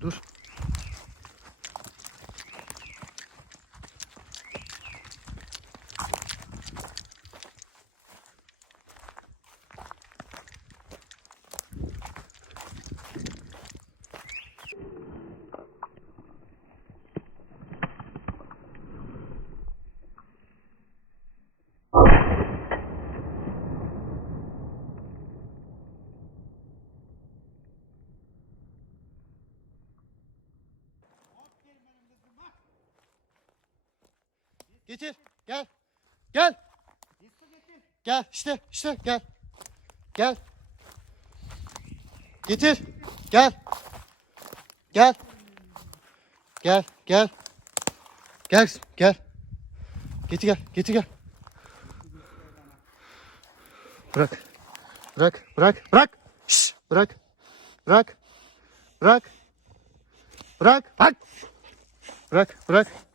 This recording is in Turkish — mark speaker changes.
Speaker 1: Dur. Getir. Gel. Gel. Gel işte işte gel. Gel. Getir. Gel. Gel. Gel gel. Gel gel. Getir gel. Getir gel. Bırak. Bırak. Bırak. Bırak. Şşş, bırak. Bırak. Bırak. Bırak. Bırak. Bırak. Bırak.